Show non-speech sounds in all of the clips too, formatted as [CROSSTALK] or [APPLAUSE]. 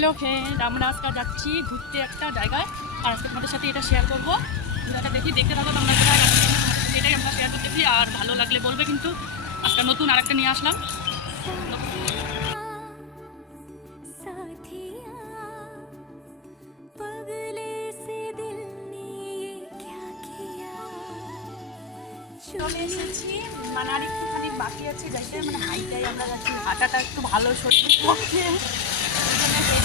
Hello friend আমরা আজকে যাচ্ছি ঘুরতে একটা জায়গায়। আর আজকে তোমাদের সাথে এটা শেয়ার করব। এটা দেখি দেখতে থাকো আমরা এটাই আমরা শেয়ার করতেছি আর ভালো লাগলে বলবে কিন্তু আজকে নতুন আর একটা নিয়ে আসলাম চলে এসেছি। মানে আর একটুখানি বাকি আছে যাইতে মানে হাইটাই আমরা যাচ্ছি। হাঁটাটা একটু ভালো সত্যি [LAUGHS]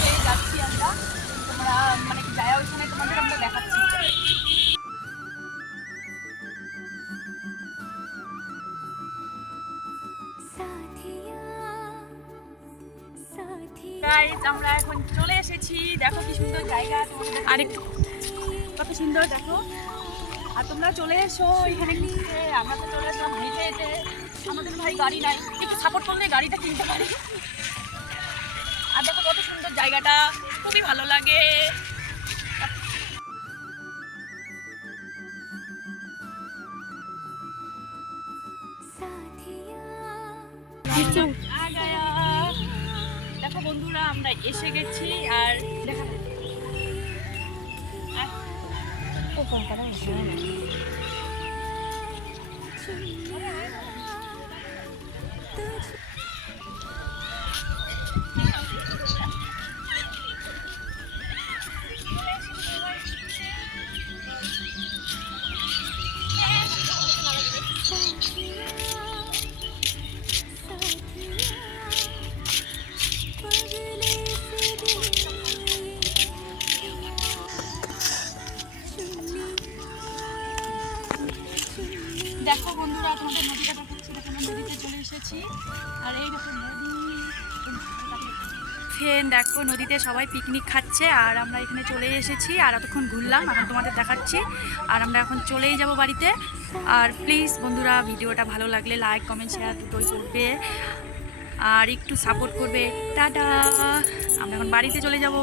গাইজ আমরা এখন চলে এসেছি। দেখো কি সুন্দর জায়গা আর একটু কত সুন্দর দেখো। আর তোমরা চলে এসো এখানে কিনতে আমরা তো চলে এসলাম হেঁটে হেঁটে। আমাদের ভাই গাড়ি নাই। একটু সাপোর্ট করলে গাড়িটা কিনতে পারি? আর দেখো কত সুন্দর জায়গাটা খুবই ভালো লাগে। সাথিয়া। আমরা এসে গেছি আর দেখা দেখো বন্ধুরা, তোমাদের নদীটা দেখাচ্ছি দেখো নদীতে চলে এসেছি। আর এই দেখো নদী। ফ্রেন্ড, দেখো নদীতে সবাই পিকনিক খাচ্ছে, আর আমরা এখানে চলে এসেছি, আর এতক্ষণ ঘুরলাম, এখন তোমাদের দেখাচ্ছি। আর আমরা এখন চলেই যাব বাড়িতে। আর প্লিজ বন্ধুরা, ভিডিওটা ভালো লাগলে লাইক কমেন্ট শেয়ার দুটোই করবে। আর একটু সাপোর্ট করবে। টাটা! আমরা এখন বাড়িতে চলে যাব।